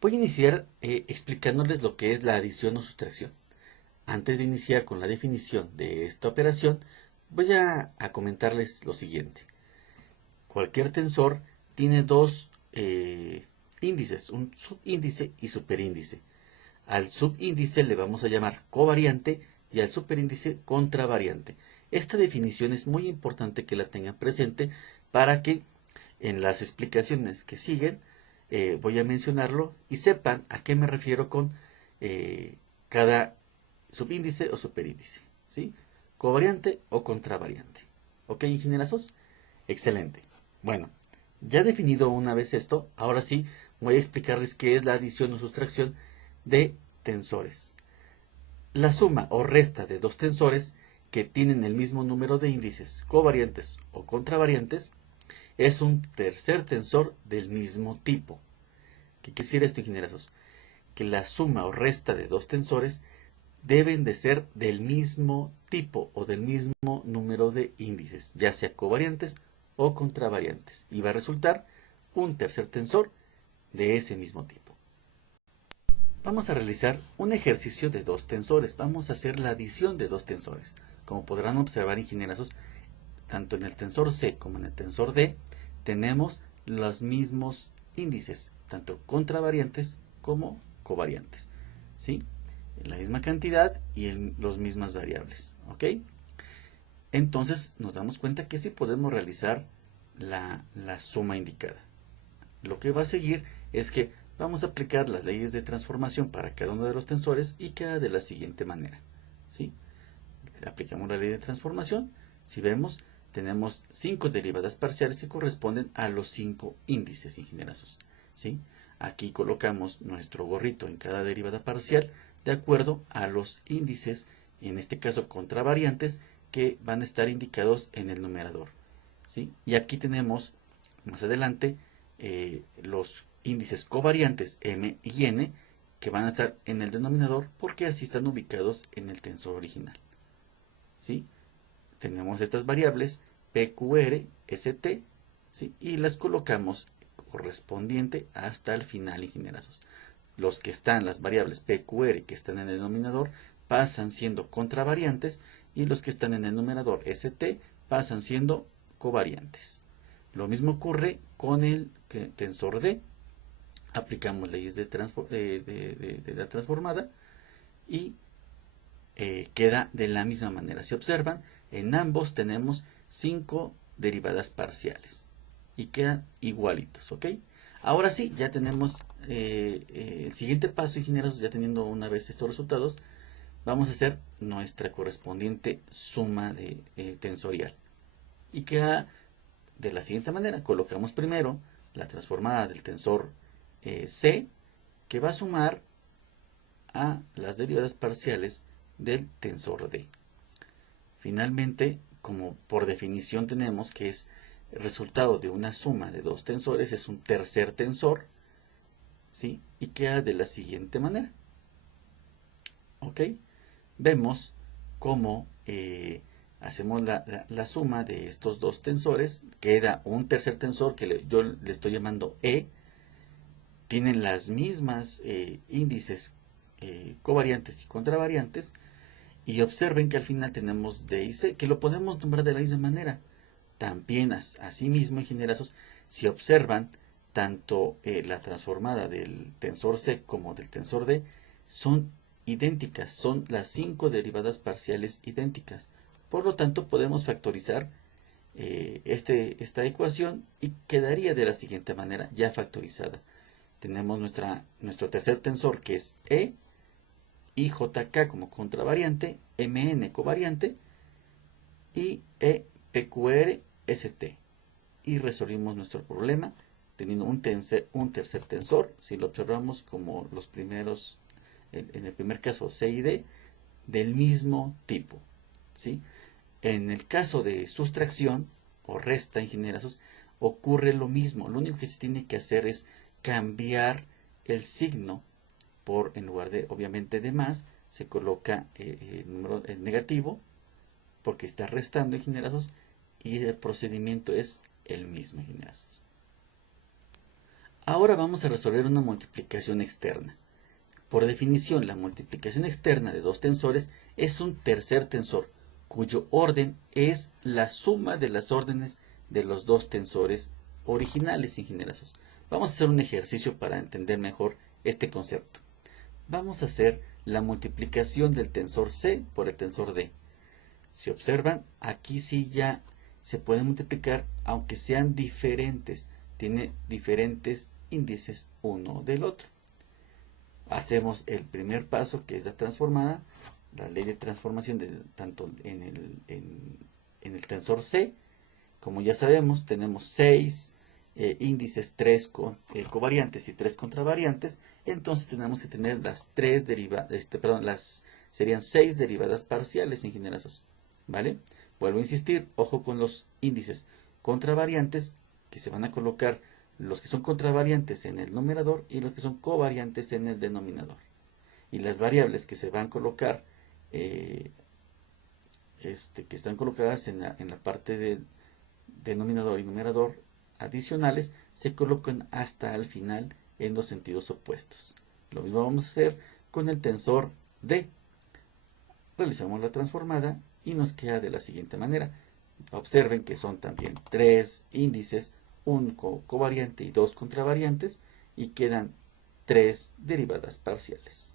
Voy a iniciar explicándoles lo que es la adición o sustracción. Antes de iniciar con la definición de esta operación, voy a comentarles lo siguiente. Cualquier tensor tiene dos índices, un subíndice y superíndice. Al subíndice le vamos a llamar covariante y al superíndice contravariante. Esta definición es muy importante que la tengan presente para que en las explicaciones que siguen voy a mencionarlo y sepan a qué me refiero con cada subíndice o superíndice, ¿sí? Covariante o contravariante. ¿Ok, ingenierazos? Excelente. Bueno, ya definido una vez esto, ahora sí voy a explicarles qué es la adición o sustracción de tensores. La suma o resta de dos tensores que tienen el mismo número de índices covariantes o contravariantes es un tercer tensor del mismo tipo. ¿Qué quiere decir esto, ingenieros? Que la suma o resta de dos tensores deben de ser del mismo tipo o del mismo número de índices, ya sea covariantes o contravariantes, y va a resultar un tercer tensor de ese mismo tipo. Vamos a realizar un ejercicio de dos tensores. Vamos a hacer la adición de dos tensores. Como podrán observar, ingenieros, tanto en el tensor C como en el tensor D tenemos los mismos índices, tanto contravariantes como covariantes, ¿sí? En la misma cantidad y en las mismas variables, ¿ok? Entonces nos damos cuenta que sí podemos realizar la suma indicada. Lo que va a seguir es que vamos a aplicar las leyes de transformación para cada uno de los tensores y queda de la siguiente manera, ¿sí? Aplicamos la ley de transformación. Si vemos, tenemos 5 derivadas parciales que corresponden a los 5 índices, ingenierazos, ¿sí? Aquí colocamos nuestro gorrito en cada derivada parcial de acuerdo a los índices, en este caso contravariantes, que van a estar indicados en el numerador, ¿sí? Y aquí tenemos más adelante los índices covariantes m y n que van a estar en el denominador porque así están ubicados en el tensor original, ¿sí? Tenemos estas variables PQR, ST, ¿sí? Y las colocamos correspondiente hasta el final, ingenierazos. Los que están, las variables PQR que están en el denominador, pasan siendo contravariantes y los que están en el numerador ST pasan siendo covariantes. Lo mismo ocurre con el tensor D. Aplicamos leyes de la transformada y queda de la misma manera. Si observan, en ambos tenemos 5 derivadas parciales y quedan igualitos, ¿ok? Ahora sí, ya tenemos el siguiente paso, ingenieros, ya teniendo una vez estos resultados, vamos a hacer nuestra correspondiente suma tensorial. Y queda de la siguiente manera. Colocamos primero la transformada del tensor C, que va a sumar a las derivadas parciales del tensor D. Finalmente, como por definición tenemos que es el resultado de una suma de dos tensores, es un tercer tensor, ¿sí? Y queda de la siguiente manera. ¿Ok? Vemos cómo hacemos la suma de estos dos tensores, queda un tercer tensor que yo le estoy llamando E, tienen las mismas índices covariantes y contravariantes, y observen que al final tenemos D y C, que lo podemos nombrar de la misma manera. También, asimismo, ingenierazos, si observan, tanto la transformada del tensor C como del tensor D son idénticas, son las 5 derivadas parciales idénticas. Por lo tanto, podemos factorizar esta ecuación y quedaría de la siguiente manera, ya factorizada. Tenemos nuestro tercer tensor, que es E, y JK como contravariante, MN covariante y EPQR-ST. Y resolvimos nuestro problema teniendo un tercer tensor, si lo observamos como los primeros, en el primer caso C y D, del mismo tipo, ¿sí? En el caso de sustracción o resta, ingenierazos, ocurre lo mismo. Lo único que se tiene que hacer es cambiar el signo por, en lugar de, obviamente, de más, se coloca el número negativo porque está restando, ingenierazos, y el procedimiento es el mismo, ingenierazos. Ahora vamos a resolver una multiplicación externa. Por definición, la multiplicación externa de dos tensores es un tercer tensor, cuyo orden es la suma de las órdenes de los dos tensores originales, ingenieros. Vamos a hacer un ejercicio para entender mejor este concepto. Vamos a hacer la multiplicación del tensor C por el tensor D. Si observan, aquí sí ya se pueden multiplicar, aunque sean diferentes. Tiene diferentes índices uno del otro. Hacemos el primer paso, que es la transformada, la ley de transformación tanto en el tensor C. Como ya sabemos, tenemos 6 índices, 3 covariantes y 3 contravariantes. Entonces tenemos que tener las serían 6 derivadas parciales, ingenieros. ¿Vale? Vuelvo a insistir, ojo con los índices contravariantes, que se van a colocar los que son contravariantes en el numerador y los que son covariantes en el denominador. Y las variables que se van a colocar, que están colocadas en la parte de denominador y numerador adicionales, se colocan hasta el final en los sentidos opuestos. Lo mismo vamos a hacer con el tensor D. Realizamos la transformada y nos queda de la siguiente manera. Observen que son también 3 índices, un covariante y 2 contravariantes, y quedan 3 derivadas parciales.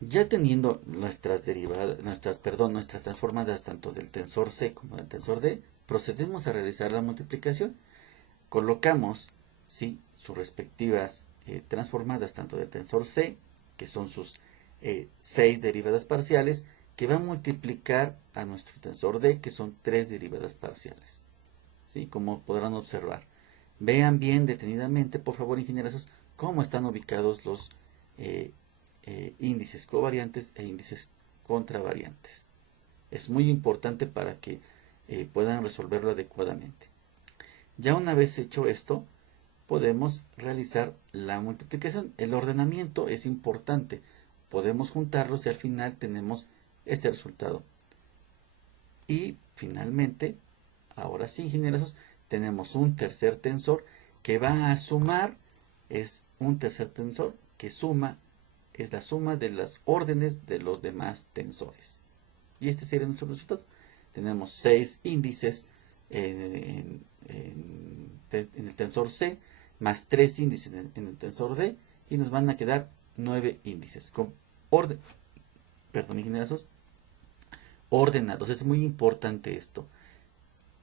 Ya teniendo nuestras transformadas tanto del tensor C como del tensor D, procedemos a realizar la multiplicación. Colocamos sus respectivas transformadas tanto del tensor C, que son sus 6 derivadas parciales, que va a multiplicar a nuestro tensor D, que son 3 derivadas parciales. ¿Sí? Como podrán observar. Vean bien detenidamente, por favor, ingenieros, cómo están ubicados los índices covariantes e índices contravariantes. Es muy importante para que puedan resolverlo adecuadamente. Ya una vez hecho esto, podemos realizar la multiplicación. El ordenamiento es importante. Podemos juntarlos y al final tenemos este resultado. Y finalmente, ahora sí, ingenieros, tenemos un tercer tensor que va a sumar. Es un tercer tensor que suma, es la suma de las órdenes de los demás tensores. Y este sería nuestro resultado. Tenemos 6 índices en el tensor C, más 3 índices en el tensor D, y nos van a quedar 9 índices con orden, ingenieros, ordenados. Es muy importante esto.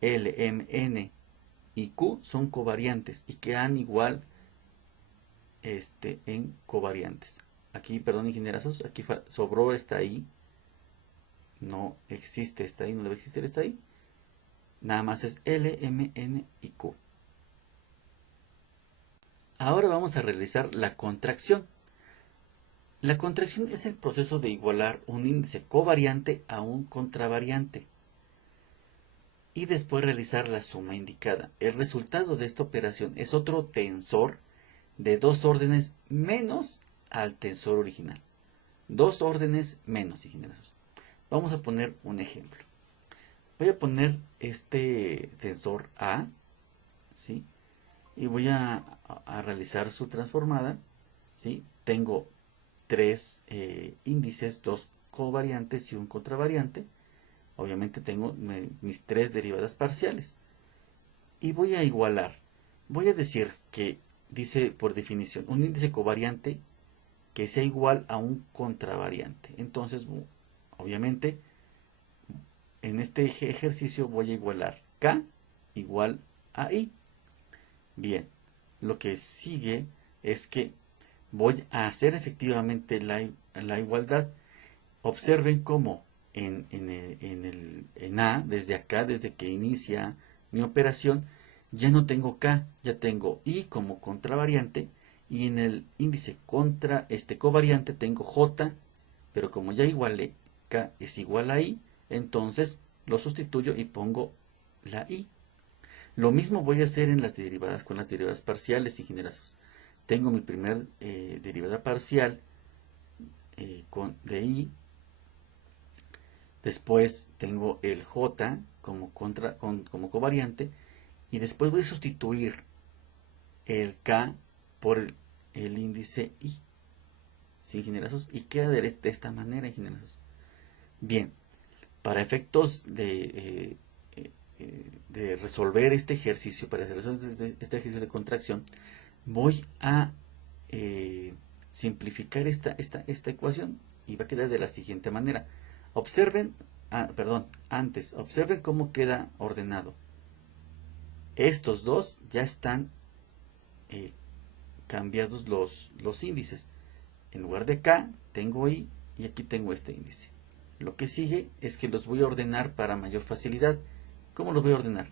L, M, N y Q son covariantes y quedan igual en covariantes. Aquí, ingenieros, aquí sobró esta I. No existe esta I, no debe existir esta I. Nada más es L, M, N y Q. Ahora vamos a realizar la contracción. La contracción es el proceso de igualar un índice covariante a un contravariante y después realizar la suma indicada. El resultado de esta operación es otro tensor de 2 órdenes menos al tensor original. 2 órdenes menos, ingenieros. Vamos a poner un ejemplo. Voy a poner este tensor A, ¿sí? Y voy a realizar su transformada, ¿sí? Tengo 3 índices, 2 covariantes y un contravariante. Obviamente tengo mis 3 derivadas parciales. Y voy a igualar. Voy a decir que dice por definición un índice covariante que sea igual a un contravariante. Entonces, obviamente, en este ejercicio voy a igualar K igual a I. Bien, lo que sigue es que voy a hacer efectivamente la igualdad. Observen cómo en A, desde acá, desde que inicia mi operación, ya no tengo K, ya tengo I como contravariante, y en el índice contra este covariante tengo J, pero como ya igualé K es igual a I, entonces lo sustituyo y pongo la I. Lo mismo voy a hacer en las derivadas con las derivadas parciales, ingenieros. Tengo mi primer derivada parcial de I. Después tengo el J como covariante. Y después voy a sustituir el K por el índice I, ¿sí, ingenierazos? Y queda de esta manera, ingenierazos. Bien, para efectos de resolver este ejercicio, para resolver este ejercicio de contracción, voy a simplificar esta ecuación y va a quedar de la siguiente manera. Observen, observen cómo queda ordenado. Estos dos ya están cambiados los índices. En lugar de K tengo I y aquí tengo este índice. Lo que sigue es que los voy a ordenar para mayor facilidad. ¿Cómo los voy a ordenar?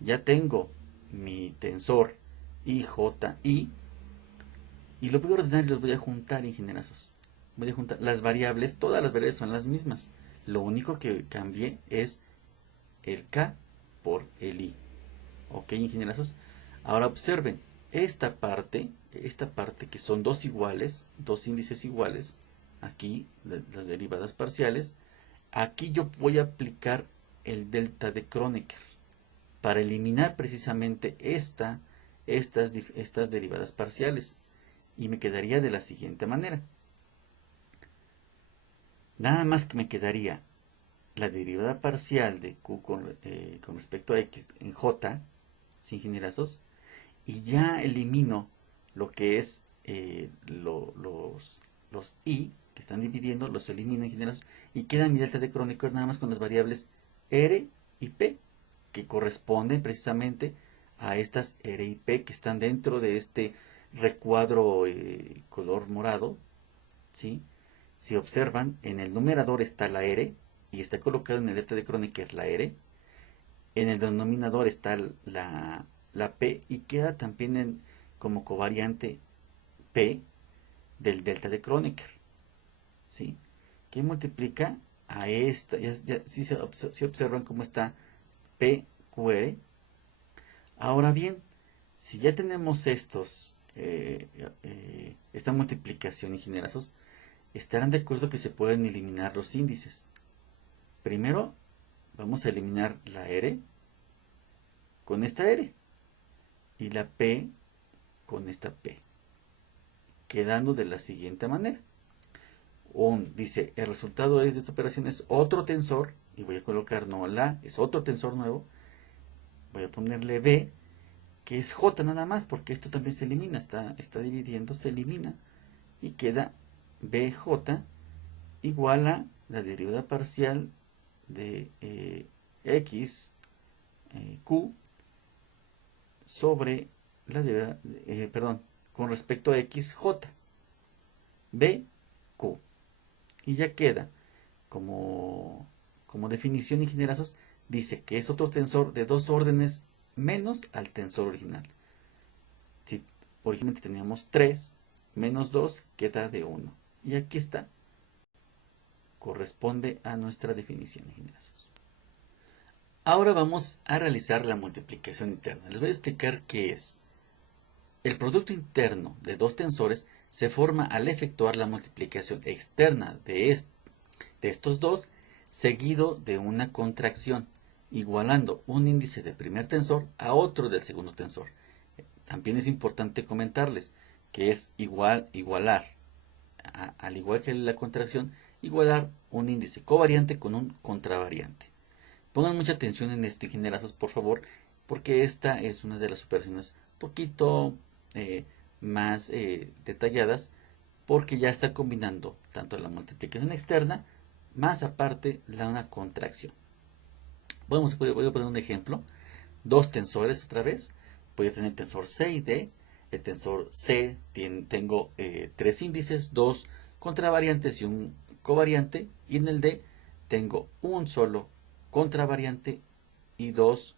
Ya tengo mi tensor IJI y los voy a ordenar y los voy a juntar, ingenierazos. Voy a juntar las variables, todas las variables son las mismas. Lo único que cambié es el K por el I. ¿Ok, ingenierazos? Ahora observen, esta parte que son dos índices iguales, aquí las derivadas parciales, aquí yo voy a aplicar el delta de Kronecker para eliminar precisamente estas derivadas parciales y me quedaría de la siguiente manera. Nada más que me quedaría la derivada parcial de Q con respecto a X en J, sin ingenierazos, y ya elimino lo que es los I que están dividiendo, los elimino, ingenieros, y queda mi delta de Kronecker nada más con las variables R y P, que corresponden precisamente a estas R y P que están dentro de este recuadro color morado, ¿sí? Si observan, en el numerador está la R y está colocado en el delta de Kronecker la R. En el denominador está la P y queda también como covariante P del delta de Kronecker, ¿sí? Que multiplica a esta, si observan cómo está PQR. Ahora bien, si ya tenemos esta multiplicación, ingenierazos, estarán de acuerdo que se pueden eliminar los índices. Primero vamos a eliminar la R con esta R y la P con esta P, quedando de la siguiente manera. Dice, el resultado de esta operación es otro tensor, y voy a colocar no la, es otro tensor nuevo, voy a ponerle B, que es J nada más, porque esto también se elimina, está dividiendo, se elimina, y queda BJ igual a la derivada parcial de X Q sobre la derivada, con respecto a XJ, BQ. Y ya queda como definición, ingenierazos, dice que es otro tensor de dos órdenes menos al tensor original. Si originalmente teníamos 3, menos 2 queda de 1. Y aquí está. Corresponde a nuestra definición, ingenierazos. Ahora vamos a realizar la multiplicación interna. Les voy a explicar qué es. El producto interno de dos tensores se forma al efectuar la multiplicación externa de estos dos, seguido de una contracción, igualando un índice del primer tensor a otro del segundo tensor. También es importante comentarles que es igualar, al igual que la contracción, igualar un índice covariante con un contravariante. Pongan mucha atención en esto, ingenierazos, por favor, porque esta es una de las operaciones poquito más detalladas, porque ya está combinando tanto la multiplicación externa más aparte una contracción. Voy a poner un ejemplo. Dos tensores otra vez. Voy a tener tensor C y D. El tensor C tengo tres índices, dos contravariantes y un covariante. Y en el D tengo un solo contravariante y dos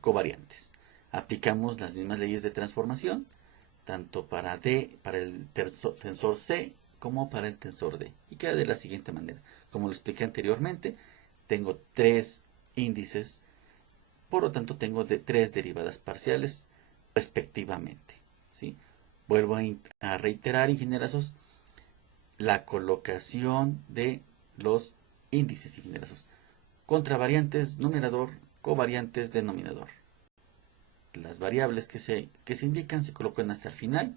covariantes. Aplicamos las mismas leyes de transformación, tanto para el tensor C como para el tensor D. Y queda de la siguiente manera. Como lo expliqué anteriormente, tengo tres índices, por lo tanto tengo tres derivadas parciales respectivamente, ¿sí? Vuelvo a reiterar, ingenierazos, la colocación de los índices, ingenierazos. Contravariantes numerador, covariantes denominador. las variables que se indican se colocan hasta el final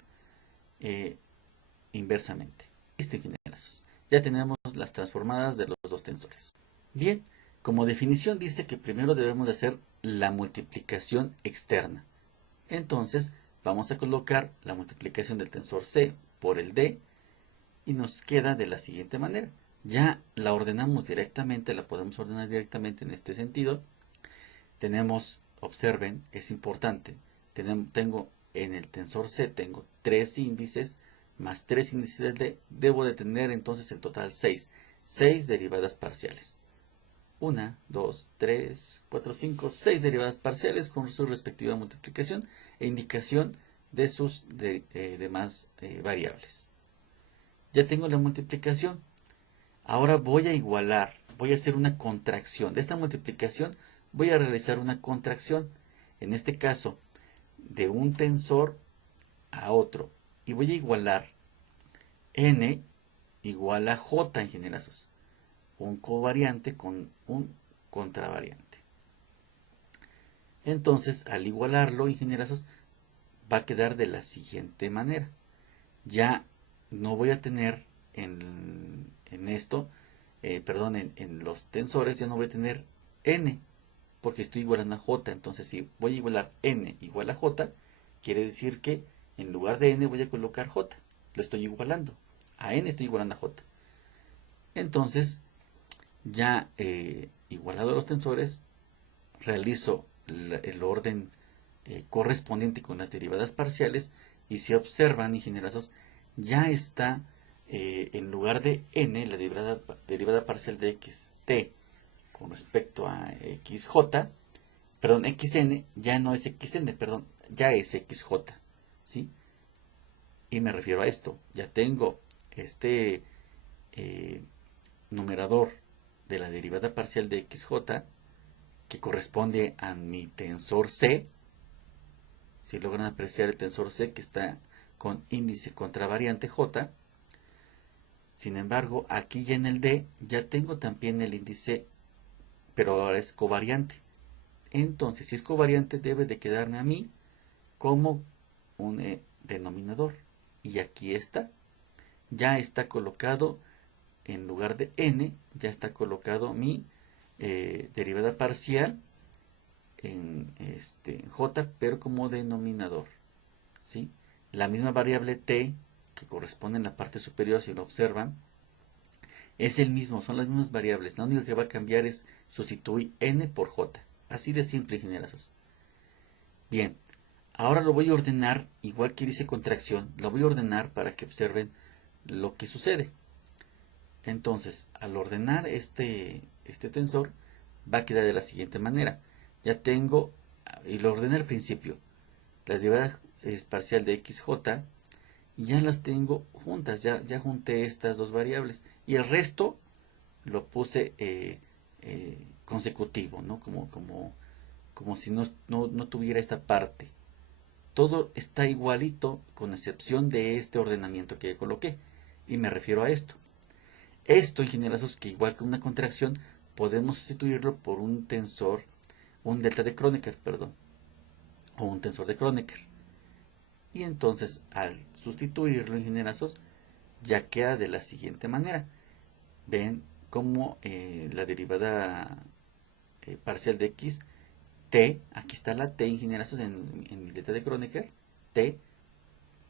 inversamente. Listo, ingenieros. Ya tenemos las transformadas de los dos tensores. Bien, como definición dice que primero debemos de hacer la multiplicación externa. Entonces vamos a colocar la multiplicación del tensor C por el D y nos queda de la siguiente manera. Ya la ordenamos directamente, la podemos ordenar directamente en este sentido. Tenemos, observen, es importante, tengo en el tensor C, tengo 3 índices más 3 índices del D, debo de tener entonces en total 6 derivadas parciales. 1, 2, 3, 4, 5, 6 derivadas parciales con su respectiva multiplicación e indicación de sus demás variables. Ya tengo la multiplicación. Ahora voy a igualar, voy a hacer una contracción. De esta multiplicación voy a realizar una contracción. En este caso, de un tensor a otro. Y voy a igualar n igual a j, ingenierazos. Un covariante con un contravariante. Entonces, al igualarlo, ingenierazos, va a quedar de la siguiente manera. Ya no voy a tener en esto, en los tensores, ya no voy a tener n, porque estoy igualando a j. Entonces, si voy a igualar n igual a j, quiere decir que en lugar de n voy a colocar j. Lo estoy igualando. A n estoy igualando a j. Entonces, ya igualado a los tensores, realizo el orden correspondiente con las derivadas parciales y si observan, ingenierazos, ya está en lugar de n, la derivada parcial de xt con respecto a xj, perdón, xn, ya no es xn, perdón, ya es xj, ¿sí? Y me refiero a esto, ya tengo este numerador de la derivada parcial de xj que corresponde a mi tensor C. Si logran apreciar el tensor C que está con índice contravariante J. Sin embargo, aquí ya en el D ya tengo también el índice, pero ahora es covariante. Entonces, si es covariante, debe de quedarme a mí como un denominador. Y aquí está. Ya está colocado, en lugar de n, ya está colocado mi derivada parcial en j, pero como denominador, ¿sí? La misma variable t que corresponde en la parte superior, si lo observan, es el mismo, son las mismas variables. Lo único que va a cambiar es sustituir n por j. Así de simple, ingenieros. Bien, ahora lo voy a ordenar, igual que dice contracción, lo voy a ordenar para que observen lo que sucede. Entonces, al ordenar este tensor, va a quedar de la siguiente manera. Ya tengo, y lo ordené al principio, la derivada parcial de xj, ya las tengo juntas, ya junté estas dos variables. Y el resto lo puse consecutivo, ¿no? Como si no tuviera esta parte. Todo está igualito, con excepción de este ordenamiento que coloqué. Y me refiero a esto. Esto, ingenieros, que igual que una contracción, podemos sustituirlo por un tensor, un delta de Kronecker, perdón, o un tensor de Kronecker. Y entonces, al sustituirlo, ingenieros, ya queda de la siguiente manera. Ven como la derivada parcial de x, t, aquí está la t, ingenieros, en mi delta de Kronecker, t,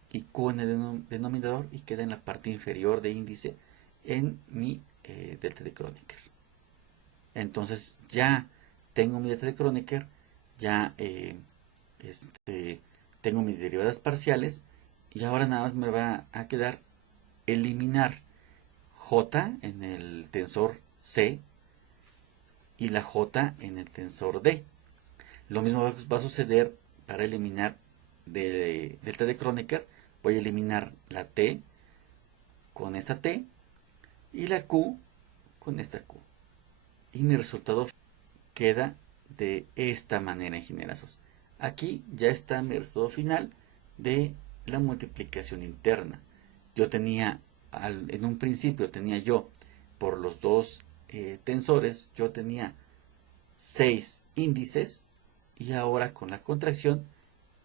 y q en el denominador, y queda en la parte inferior de índice en mi delta de Kronecker. Entonces ya tengo mi delta de Kronecker, ya tengo mis derivadas parciales y ahora nada más me va a quedar eliminar j en el tensor C y la j en el tensor D. Lo mismo va a suceder para eliminar delta de Kronecker. Voy a eliminar la t con esta t y la q con esta q. Y mi resultado queda de esta manera, ingenierazos. Aquí ya está mi resultado final de la multiplicación interna. Yo tenía, en un principio tenía yo, por los dos tensores, yo tenía 6 índices y ahora con la contracción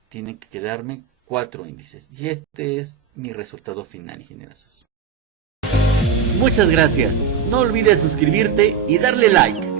tienen que quedarme 4 índices. Y este es mi resultado final, ingenierazos. Muchas gracias. No olvides suscribirte y darle like.